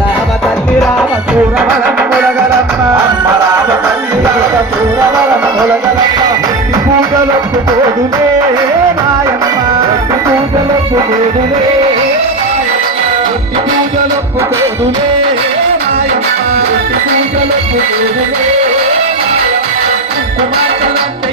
రామ తల్లి రామ చూరవరం ములగలమ్మ అమ్మ రామ తల్లి రామ చూరవరం ములగలమ్మ పూజలకు పోదులే నాయమ్మ పూజలకు పోదులే పూజలకు పోదులే నాయమ్మ పూజలకు పోదులే కుమార్తెలంటే